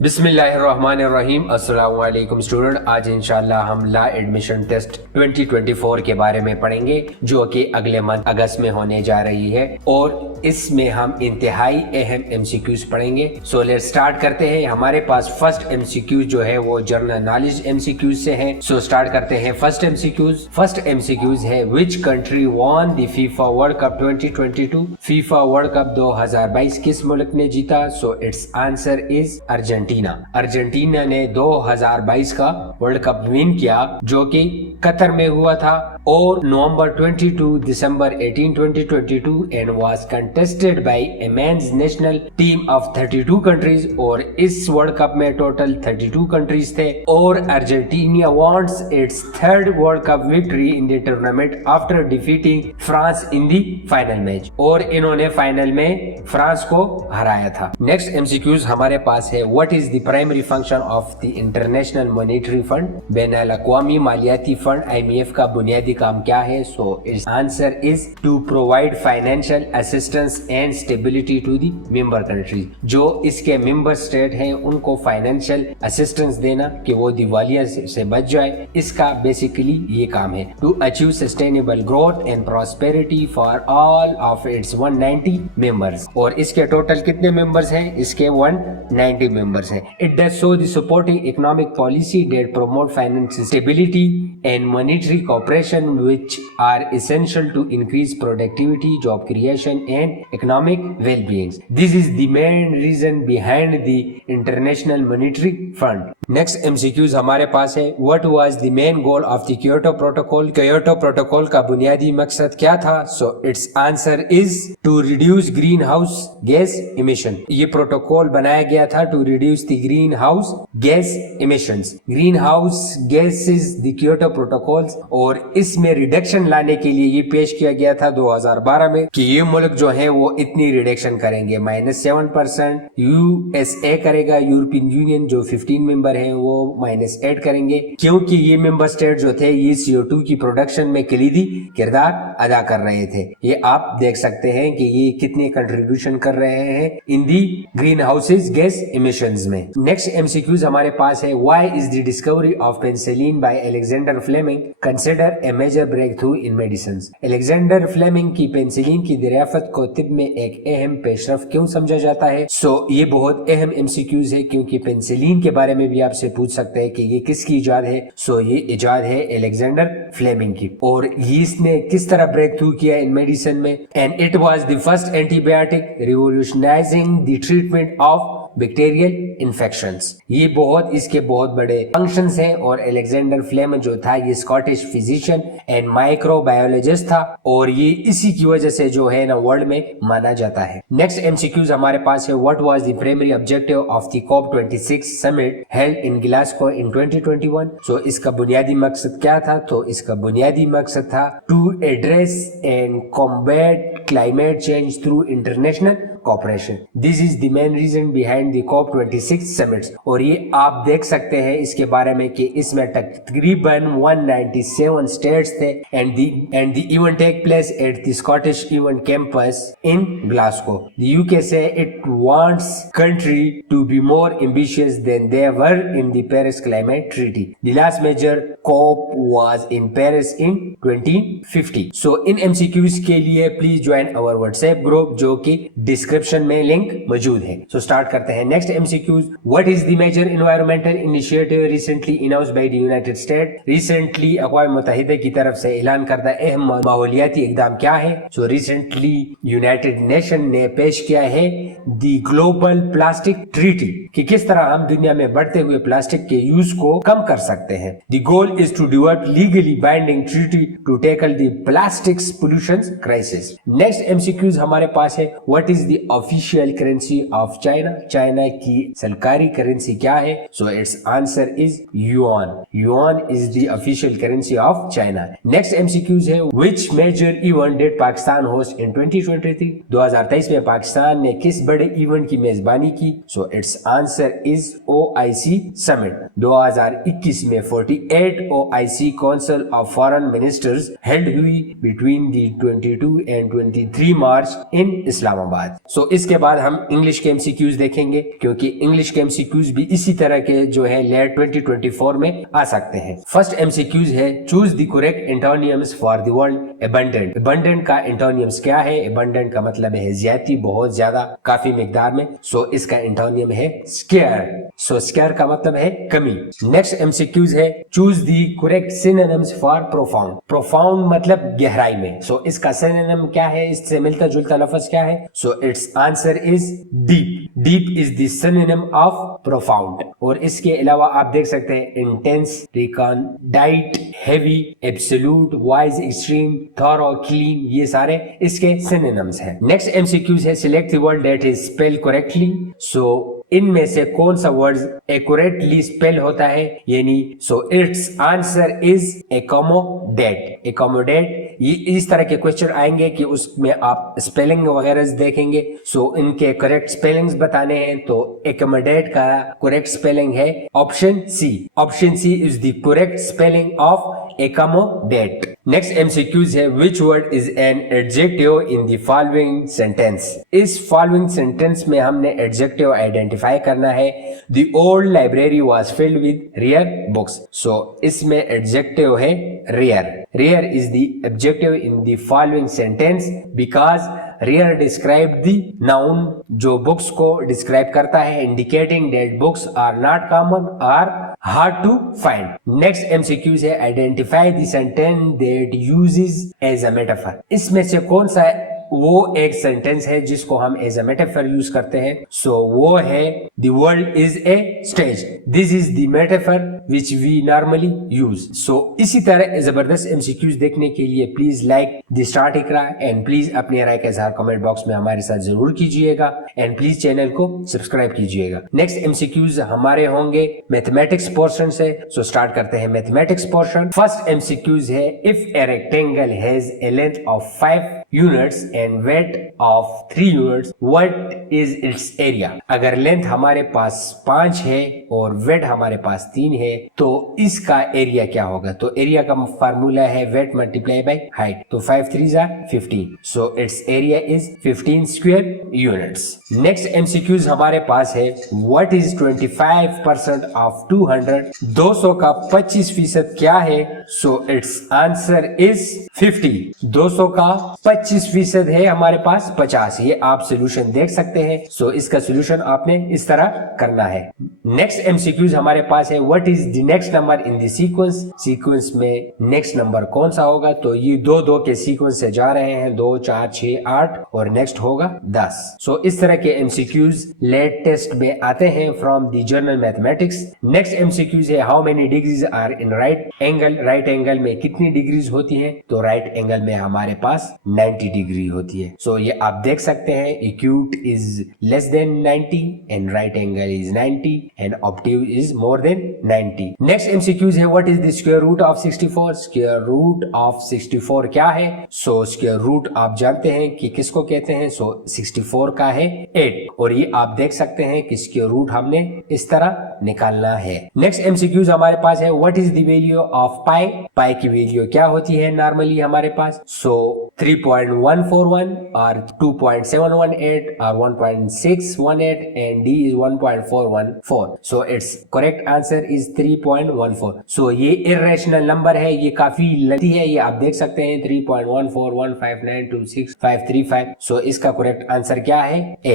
बिस्मिल्लाहिर्रहमानिर्रहीम। अस्सलाम वालेकुम स्टूडेंट। आज इंशाल्लाह हम ला एडमिशन टेस्ट 2024 के बारे में पढ़ेंगे जो कि अगले मंथ अगस्त में होने जा रही है और इसमें हम इंतहाई अहम एमसीक्यूज पढ़ेंगे। सो लेट्स स्टार्ट करते हैं। हमारे पास फर्स्ट एमसीक्यूज जो है वो जनरल नॉलेज एमसीक्यूज से है। सो स्टार्ट करते हैं फर्स्ट एमसीक्यूज। फर्स्ट एमसीक्यूज है which country won the FIFA world cup 2022। FIFA world cup 2022 किस मुल्क ने जीता? सो its answer is Argentina. Argentina ने 2022 का वर्ल्ड कप विन किया जो कि कतर में हुआ था और November 22 December 18 2022 and was contested by a men's national team of 32 countries. और इस वर्ल्ड कप में टोटल 32 कंट्रीज थे और Argentina wants its third world cup victory in the tournament after defeating France in the final match. और इन्होंने final में France को हराया था। नेक्स्ट एमसीक्यूज हमारे पास है what is the primary function of the international monetary fund. बैनुल अक़वामी मालियाती फंड IMF का बुनियादी काम क्या है? So its answer is to provide financial assistance and stability to the member countries. जो इसके मेंबर स्टेट हैं उनको फाइनेंशियल असिस्टेंस देना कि वो दिवालिया से बच जाए, इसका बेसिकली ये काम है। To achieve sustainable growth and prosperity for all of its 190 members. और इसके टोटल कितने मेंबर्स हैं? इसके 190 मेंबर्स हैं। It does show the supporting economic policy that promote financial stability and monetary cooperation which are essential to increase productivity, job creation and economic well-being. This is the main reason behind the International Monetary Fund. Next MCQs हमारे पास है What was the main goal of the Kyoto Protocol? Kyoto Protocol का बुनियादी मकसद क्या था? So its answer is to reduce greenhouse gas emission. ये protocol बनाया गया था to reduce the greenhouse gas emissions. Greenhouse gases the Kyoto protocols और इसमें रिडक्शन लाने के लिए ये पेश किया गया था 2012 में कि ये मुल्क जो है वो इतनी रिडक्शन करेंगे -7%। USA करेगा, यूरोपियन यूनियन जो 15 मेंबर हैं वो -8 करेंगे क्योंकि ये मेंबर स्टेट जो थे ये CO2 की प्रोडक्शन में कलीदी किरदार अदा कर रहे थे। ये आप देख सकते हैं कि ये कितने कंट्रीब्यूशन कर रहे हैं in the greenhouses gas emissions में। नेक्स्ट MCQs हमारे पास है why is the discovery of penicillin by Alexander Fleming consider a major breakthrough in medicine. Alexander Fleming की पेनिसिलिन की दरियाफत को तिब में एक अहम पेशरफ क्यों समझा जाता है? ये बहुत अहम MCQs है क्योंकि पेनिसिलिन के बारे में भी आपसे पूछ सकते हैं कि ये किसकी इजाद है। ये इजाद है अलेक्जेंडर फ्लेमिंग की। और इसने किस तरह ब्रेक थ्रू किया इन मेडिसिन में? And it was the first antibiotic revolutionising the treatment of bacterial infections. ये इसके बहुत बड़े फंक्शंस हैं। और अलेक्जेंडर फ्लेमिंग जो था ये स्कॉटिश फिजिशियन एंड माइक्रोबायोलॉजिस्ट था और ये इसी की वजह से जो है ना वर्ल्ड में माना जाता है। नेक्स्ट MCQs हमारे पास है what was the primary objective of the COP26 summit held in Glasgow in 2021। इसका बुनियादी मकसद क्या था? इसका बुनियादी मकसद था to address and combat climate change through international cooperation. This is the main reason behind the COP26 summits. और ये आप देख सकते हैं इसके बारे में कि इसमें तकरीबन 197 स्टेट्स थे and the event take place at the Scottish event campus in Glasgow. The UK से it wants country to be more ambitious than they were in the Paris climate treaty. The last major COP was in Paris in 2050। इन MCQs के लिए please join our WhatsApp group जो कि description में link मौजूद है। Start करते हैं। Next MCQs what is the major environmental initiative recently announced by the United State. Recently अक़वाम मुत्तहिदा की तरफ से ऐलान करदा अहम माहौलियाती इक़दाम क्या है? रिसेंटली यूनाइटेड नेशन ने पेश किया है द ग्लोबल प्लास्टिक ट्रीटी कि किस तरह हम दुनिया में बढ़ते हुए प्लास्टिक के यूज को कम कर सकते हैं। The goal is to develop legally binding treaty to tackle the plastics pollution crisis. Next MCQs हमारे पास है what is the official currency of China. China की सरकारी करेंसी क्या है? Its answer is yuan. Yuan is the official currency of China. Next MCQs है which major event did Pakistan host in 2023। 2023 में पाकिस्तान ने किस बड़े इवेंट की मेजबानी की? It's answer is OIC summit. 2021 में 48 OIC council of foreign ministers held हुई बिटवीन द 22 एंड 23 मार्च इन इस्लामाबाद। सो इसके बाद हम इंग्लिश के एमसीक्यूज देखेंगे, क्योंकि इंग्लिश के एमसीक्यूज भी इसी तरह के जो है लेट 2024 में आ सकते हैं। फर्स्ट एमसीक्यूज है, choose the correct एंटोनियम्स for the word abundant. Abundant का एंटोनियम्स क्या है? अबंडेंट का मतलब है ज्यादती, बहुत ज्यादा, काफी मिकदार में। सो इसका एंटोनियम है स्केयर। सो स्केयर का मतलब है कमी। नेक्स्ट एमसीक्यूज है, choose the correct synonyms for profound. Profound मतलब गहराई में। सो इसका सिनोनिम क्या है? इससे मिलता जुलता लफ्ज क्या है? So its answer is deep. Deep is the synonym of profound. और इसके अलावा आप देख सकते हैं intense, recondite, heavy, absolute, wise, extreme, thorough, clean, ये सारे इसके सिनोनिम्स हैं। नेक्स्ट एमसीक्यूज है, select the word that is spell correctly. So इनमें से कौन सा वर्ड एक्यूरेटली स्पेल होता है? यानी सो its answer is accommodate. Accommodate, ये इस तरह के क्वेश्चन आएंगे कि उसमें आप स्पेलिंग वगैरह देखेंगे। सो इनके करेक्ट स्पेलिंग्स बताने हैं, तो एकोमोडेट का करेक्ट स्पेलिंग है option C. Option C is the correct spelling of accommodate. Next MCQs है, which word is an adjective in the following sentence? इस following sentence में हमने adjective आइडेंटिफाई करना है। The old library was filled with rare books. So इसमें adjective है rare. Rare is the adjective in the following sentence because rare describe the noun जो books को describe करता है, indicating that books are not common or hard to find. Next MCQ है, identify the sentence that uses as a metaphor. इसमें से कौन सा वो एक सेंटेंस है जिसको हम एज अ मेटाफर यूज करते हैं? सो वो है the world is a stage. This is the metaphor which we normally use. So इसी तरह जबरदस्त एमसीक्यूज देखने के लिए please like the start Iqra and please अपने राय का इजहार कमेंट बॉक्स में हमारे साथ जरूर कीजिएगा एंड प्लीज चैनल को सब्सक्राइब कीजिएगा। नेक्स्ट एमसीक्यूज हमारे होंगे मैथमेटिक्स पोर्शन से। सो स्टार्ट करते हैं मैथमेटिक्स पोर्शन। फर्स्ट एमसीक्यूज है, if a rectangle has a length of 5 units and weight of 3 units, what is it's area? अगर लेंथ हमारे पास 5 है और वेट हमारे पास 3 है तो इसका एरिया क्या होगा? तो एरिया का फार्मूला है वेट मल्टीप्लाई बाय हाइट। तो 5 3s are 15, so it's area is 15 square units. Next MCQs हमारे पास है, व्हाट इज 25% ऑफ 200? 200 का 25% क्या है? So its answer is 50। 200 का 25% है हमारे पास 50। ये आप सोल्यूशन देख सकते हैं। सो इसका सोल्यूशन आपने इस तरह करना है। नेक्स्ट एमसीक्यूज हमारे पास है, what is the next number in the sequence? Sequence में नेक्स्ट नंबर कौन सा होगा? तो ये 2 के सीक्वेंस से जा रहे हैं, 2 4 6 8 और नेक्स्ट होगा 10। सो इस तरह के एमसीक्यूज लेट टेस्ट में आते हैं from the general mathematics. Next MCQs है, how many degrees are in right angle? Right angle में कितनी डिग्रीज होती है? तो राइट एंगल में हमारे पास 90 डिग्री होती है। सो ये आप देख सकते हैं, acute is less than 90 and right angle is 90 and obtuse is more than 90। Next MCQs है, what is the square root of 64? Square root of 64 क्या है? सो स्क्वायर रूट आप जानते हैं कि किसको कहते हैं। सो 64 का है 8 और ये आप देख सकते हैं कि स्क्वायर रूट हमने इस तरह निकालना है। नेक्स्ट एमसीक्यूज हमारे पास है, what is the value of pi? Pi की वैल्यू क्या होती है नॉर्मली हमारे पास? सो 3.141 or 2.718 or 1.618 and D is 1.414. So its correct answer is 3.14. So ये irrational number है, ये काफी लंबी है, ये आप देख सकते हैं 3.1415926 So इसका correct answer क्या है? A.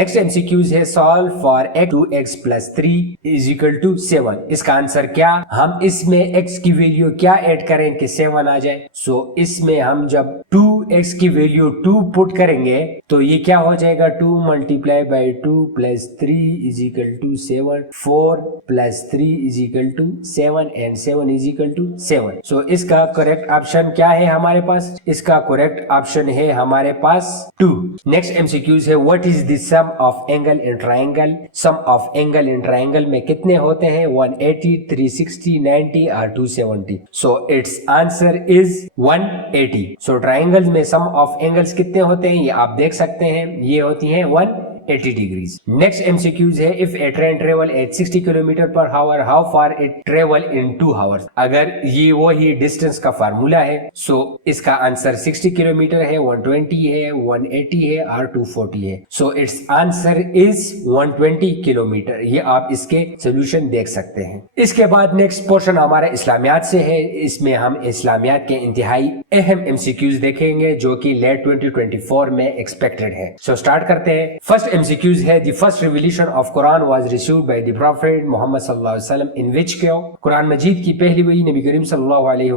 Next MCQs है, solve for x 2x plus 3 is equal to 7. इसका आंसर क्या? हम इसमें x की वैल्यू क्या ऐड करें कि 7 आ जाए? So इसमें हम जब 2x की वैल्यू 2 पुट करेंगे तो ये क्या हो जाएगा? 2 multiply by 2 plus 3 is equal to 7, 4 plus 3 is equal to 7 and 7 is equal to 7। So इसका करेक्ट ऑप्शन क्या है हमारे पास? इसका करेक्ट ऑप्शन है हमारे पास 2। नेक्स्ट एमसीक्यूज है, what is the sum of angle in triangle? Sum of angle in triangle में कितने होते हैं? 180, 360, 90 और 270। So its answer is 180। So triangle में सम ऑफ एंगल्स कितने होते हैं ये आप देख सकते हैं, ये होती हैं 180। 80 degrees. Next MCQs है, if a train travel at 60 kilometre पर hour, how far it travel in 2 hours. अगर ये वही डिस्टेंस का फार्मूला है, सो इसका आंसर 60 किलोमीटर है, 120 है, 180 है और 240 है. So its answer is 120 kilometre. ये आप इसके सोल्यूशन देख सकते हैं. इसके बाद नेक्स्ट पोर्शन हमारा इस्लामियात से है. इसमें हम इस्लामियात के इंतहाई अहम एमसीक्यूज देखेंगे जो कि लेट 2024 में एक्सपेक्टेड है. सो स्टार्ट करते हैं. फर्स्ट एमसीक्यूज है, the first revolution of Quran was received by the prophet Muhammad सल्लल्लाहु अलैहि वसल्लम इन विच क्यों. कुरान मजीद की पहली वही नबी करीम सल्लल्लाहु अलैहि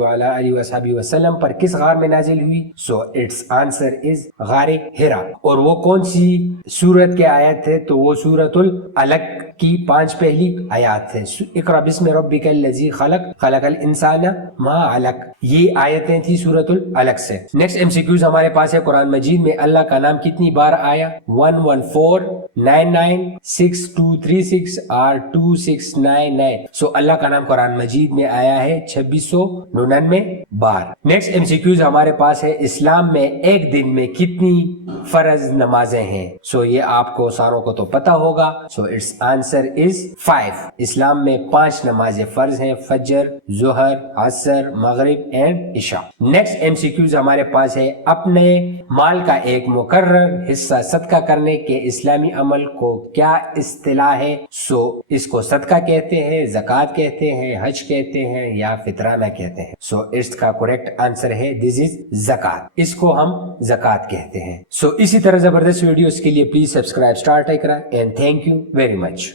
वसल्लम पर किस गार में नाजिल हुई. सो इट्स आंसर इज गारे हिरा. और वो कौन सी सूरत के आयत है, तो वो सूरतुल अलक की 5 पहली आयत है. इकरा बिस्मि रब्बिकल लज़ी खलक खलकल इंसाना मा अलक. ये आयतें थी सूरतुल अलक से. नेक्स्ट एमसीक्यूज हमारे पास है. कुरान मजीद में अल्लाह का नाम कितनी बार आया. 11499 6236 और 2699. सो अल्लाह का नाम कुरान मजीद में आया है 2699 बार. नेक्स्ट एमसीक्यूज हमारे पास है. इस्लाम में एक दिन में कितनी फर्ज नमाजें हैं. सो ये आपको सारों को तो पता होगा. सो इट्स आंसर इज 5. इस्लाम में 5 नमाजें फर्ज हैं, फजर, जोहर, असर, मगरिब एंड इशा. नेक्स्ट एमसीक्यूज हमारे पास है. अपने माल का एक मुकर्रर हिस्सा सदका करने के इस्लामी अमल को क्या इस्तिलाह है. सो इसको सदका कहते हैं, ज़कात कहते हैं, हज कहते हैं या फितराना कहते हैं. सो इसका करेक्ट आंसर है दिस इज ज़कात. इसको हम ज़कात कहते हैं. सो इसी तरह जबरदस्त वीडियोस के लिए प्लीज सब्सक्राइब स्टार टेकरा and thank you very much.